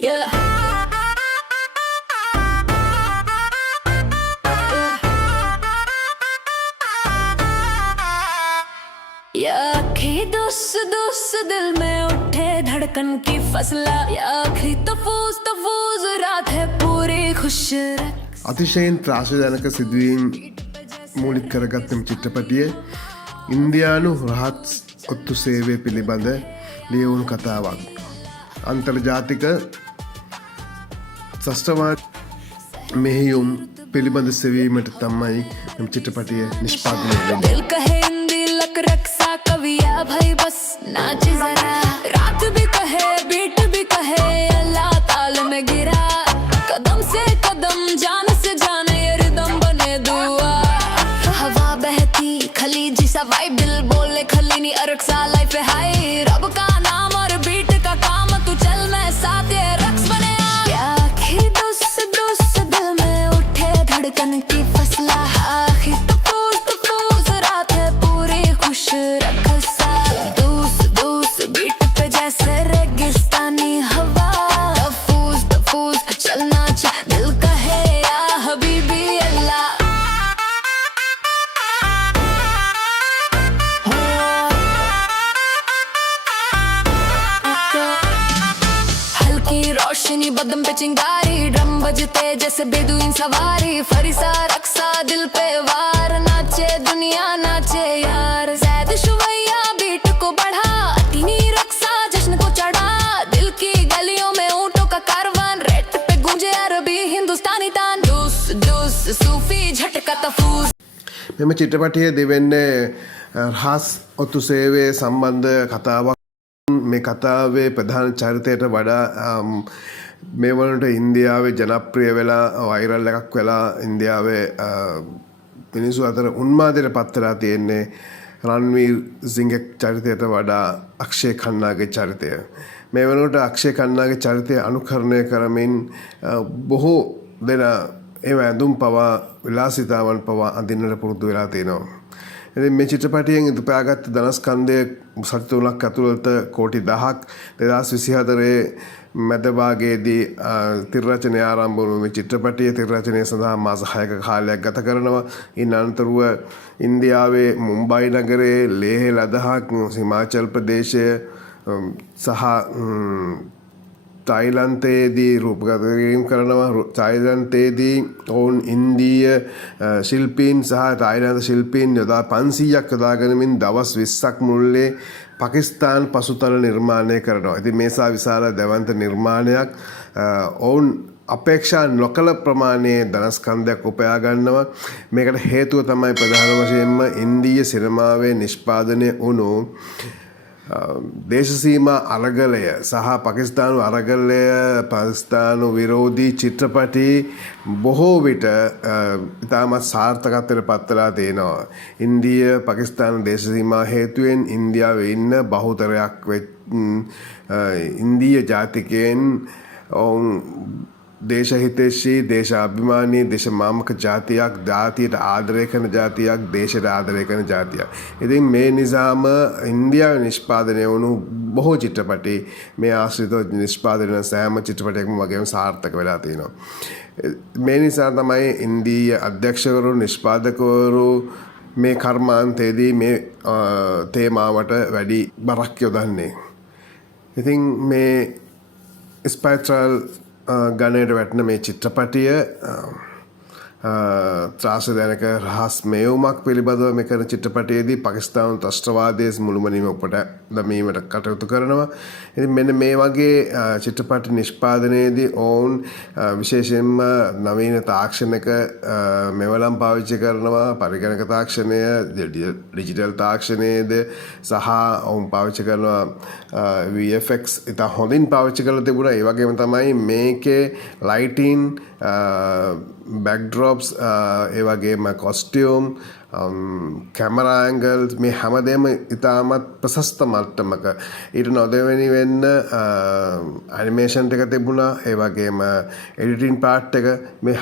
Yeah. या आखिरी दोस दोस दिल में उठे धड़कन की फसला या आखिरी तफूज रात है पूरी खुश අතිශයින් ත්‍රාසජනක සිදුවීම් මූලික කරගත් මෙම චිත්‍රපටිය ඉන්දියානු රහත් ඔත්තු සේවය පිළිබඳ ලියවුණු කතාවක්. අන්තර්ජාතික ත්‍රස්තවාද මෙහෙයුම් පිළිබඳ සෙවීමට තමයි මෙම චිත්‍රපටිය නිෂ්පාදනය වෙන්නේ. दिल कहे हिंदी लक रक्सा कविया भाई बस नाच जरा रात भी कहे बीट भी कहे अल्लाह ताल में गिरा कदम से कदम जान से जान ये रिदम बने दुआ हवा बहती खलीजी सा वाइब दिल बोले खलीनी अरक्सा लाइफ है हाय रब का नाम और बीट का काम तू चल मैं साथ ये रक्स बने क्या आखिर दोस्त दोस्त दिल में उठे धड़कन की फसला आखिर तफूज रात है पूरी खुश रक्सा दूस दूस बीट पे जैसे रेगिस्तानी हवा तफूज चलना चाह दिल कहे या हबीबी अल्लाह हल्की रोशनी बदन पे चिंगारी ड्रम बजते जैसे बेदुइन सवारी फरिसा रक्सा दिल पे वार नाचे दुनिया नाचे यार जैद शुवैया बीट को बढ़ा तीनी रक्सा जश्न को चढ़ा दिल की गलियों में ऊँटों का कारवान रेट पे गूंजे अरबी हिंदुस्तानी तान दूस दूस सूफी झटका तफूज මෙම චිත්‍රපටිය දෙවෙන්නේ රහස් ඔත්තු සේවය සම්බන්ධ කතාවක්. මේ කතාවේ ප්‍රධාන චරිතයට වඩා මේ වනට ඉන්දියාවේ ජනප්‍රිය වෙලා වෛරල් එකක් වෙලා ඉන්දියාවේ මිනිස්සු අතර උන්මාදයට පත් වෙලා තියෙන්නේ රන්වීර් සිංග් චරිතයට වඩා අක්ෂය ඛන්නාගේ චරිතය. මේ වනට අක්ෂය ඛන්නාගේ චරිතය අනුකරණය කරමින් බොහෝ දෙනා ඒ ඇඳුම් පවා විලාසිතාවන් පවා අඳින්නට පුරුදු වෙලා තියෙනවා. ඉතින් මේ චිත්‍රපටයෙන් ඉදපාගත් ධනස්කන්ධය සති 3ක් ඇතුළත කෝටි 10ක් 2024 මැද භාගයේදී තිර රචනය ආරම්භ වුණු මේ චිත්‍රපටයේ තිර රචනය සඳහා මාස 6ක කාලයක් ගත කරනවා. ඉන් අනතුරුව ඉන්දියාවේ මුම්බයි නගරයේ ලේහ ලදහක් හිමාචල් ප්‍රදේශය සහ තායිලන්තයේදී රූපගත කිරීම කරනවා. තායිලන්තයේදී ඔවුන් ඉන්දීය ශිල්පීන් සහ තායිලන්ත ශිල්පීන් යොදා 500ක් යොදාගෙනමින් දවස් 20ක් මුළුල්ලේ පාකිස්තාන් පසුතල නිර්මාණය කරනවා. ඉතින් මේ සා විශාල දැවන්ත නිර්මාණයක් ඔවුන් අපේක්ෂා නොකළ ප්‍රමාණයේ ධනස්කන්ධයක් උපයා ගන්නවා. මේකට හේතුව තමයි ප්‍රධාන වශයෙන්ම ඉන්දීය සිනමාවේ නිෂ්පාදනය වුණු දේශසීමා අරගලය සහ පාකිස්තානු අරගලය පාකිස්තානු විරෝධී චිත්‍රපටි බොහෝ විට ඉතාමත් සාර්ථකත්වයට පත් වෙලා තියෙනවා. ඉන්දීය පාකිස්තාන දේශසීමා හේතුවෙන් ඉන්දියාවේ ඉන්න බහුතරයක් ඉන්දීය ජාතිකයන් ඔවුන් දේශහිතේශී දේශාභිමානී දේශමාමක ජාතියක් ජාතියට ආදරය කරන ජාතියක් දේශයට ආදරය කරන ජාතියක්. ඉතින් මේ නිසාම ඉන්දියාවේ නිෂ්පාදනය වුණු බොහෝ චිත්‍රපටි මේ ආශ්‍රිතව නිෂ්පාදනය වන සෑම චිත්‍රපටයක්ම වගේම සාර්ථක වෙලා තියෙනවා. මේ නිසා තමයි ඉන්දීය අධ්‍යක්ෂකවරු නිෂ්පාදකවරු මේ කර්මාන්තයේදී මේ තේමාවට වැඩි බරක් යොදන්නේ. ඉතින් මේ ස්පෙක්ට්‍රල් ගණයට වැටෙන මේ චිත්‍රපටිය ත්‍රාසජනක රහස් මෙහෙයුමක් පිළිබඳව මේ කරන චිත්‍රපටයේදී පාකිස්තානු ත්‍රස්තවාදයේ මුළුමනින්ම ඔපට දැමීමට කටයුතු කරනවා. ඉතින් මෙන්න මේ වගේ චිත්‍රපට නිෂ්පාදනයේදී ඔවුන් විශේෂයෙන්ම නවීන තාක්ෂණික මෙවලම් පාවිච්චි කරනවා. පරිගණක තාක්ෂණය, ඩිජිටල් තාක්ෂණයේද සහ ඔවුන් පාවිච්චි කරනවා VFX ඉතා හොඳින් පාවිච්චි කරලා තිබුණා. ඒ වගේම තමයි මේකේ ලයිටින් backdrops ඒ වගේම costume camera angles මේ හැමදේම ඉතාමත් ප්‍රශස්ත මට්ටමක ඊට නොදෙවෙනි වෙන්න animation එක තිබුණා. ඒ වගේම editing part එක මේ